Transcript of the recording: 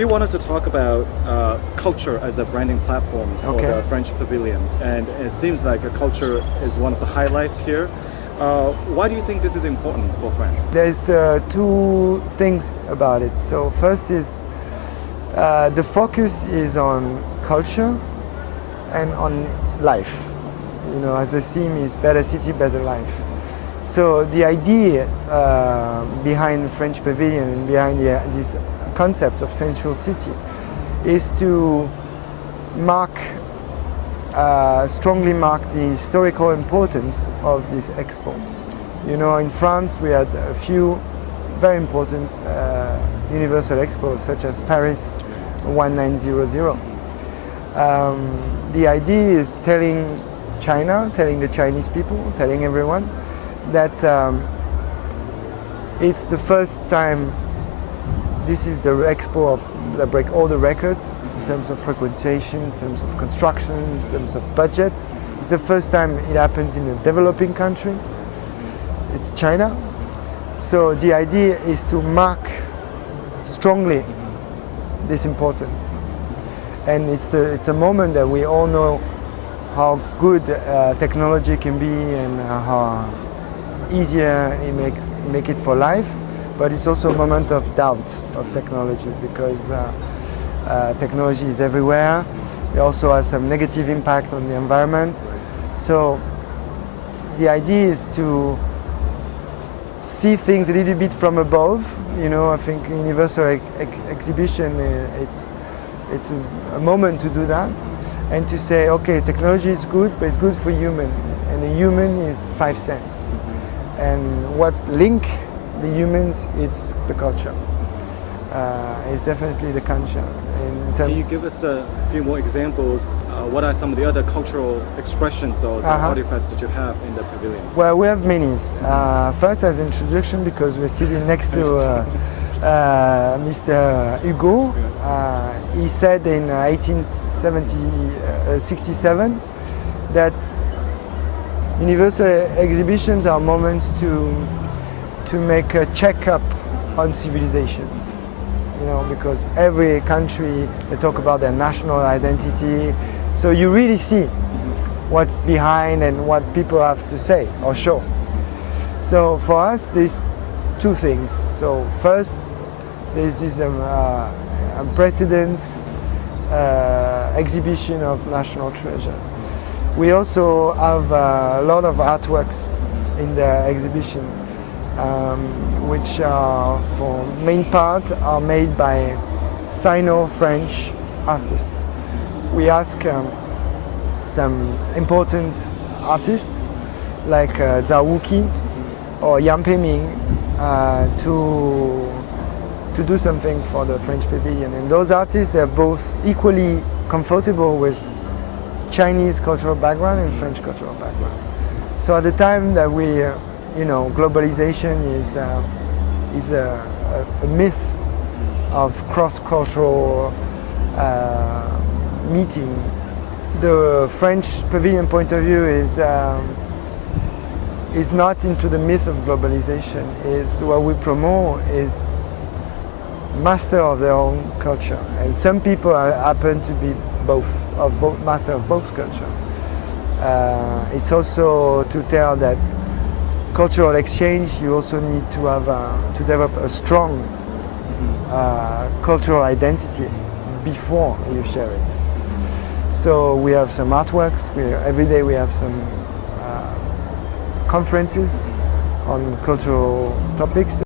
we wanted to talk about culture as a branding platform for Okay. the French Pavilion, and it seems like a culture is one of the highlights here. Why do you think this is important for France? There's two things about it. So first is the focus is on culture and on life. You know, as the theme is better city, better life. So the idea behind the French Pavilion and behind this concept of central city is to strongly mark the historical importance of this expo. You know, in France we had a few very important universal expos, such as Paris 1900. The idea is telling China, telling the Chinese people, telling everyone that it's the first time. This is the expo that break all the records in terms of frequentation, in terms of construction, in terms of budget. It's the first time it happens in a developing country. It's China. So the idea is to mark strongly this importance. And it's a moment that we all know how good technology can be and how easier it make it for life. But it's also a moment of doubt of technology because technology is everywhere. It also has some negative impact on the environment. So the idea is to see things a little bit from above. You know, I think Universal Exhibition, it's a moment to do that and to say, okay, technology is good, but it's good for human. And the human is 5 cents. And what link the humans is the culture. It's definitely the culture. Can you give us a few more examples? What are some of the other cultural expressions or the artifacts that you have in the pavilion? Well, we have many. First, as introduction, because we're sitting next to Mr. Hugo. He said in 1867 that universal exhibitions are moments to make a checkup on civilizations, you know, because every country, they talk about their national identity, so you really see what's behind and what people have to say or show. So for us, there's two things. So first, there's this unprecedented exhibition of national treasure. We also have a lot of artworks in the exhibition, which are, for main part, are made by Sino-French artists. We ask some important artists like Zhao Wuqi or Yang Peiming to do something for the French Pavilion. And those artists, they're both equally comfortable with Chinese cultural background and French cultural background. So at the time that we you know, globalization is a myth of cross-cultural meeting. The French Pavilion point of view is not into the myth of globalization. Is what we promote is master of their own culture, and some people happen to be master of both culture. It's also to tell that cultural exchange, you also need to have to develop a strong cultural identity before you share it. So we have some artworks. Every day we have some conferences on cultural topics.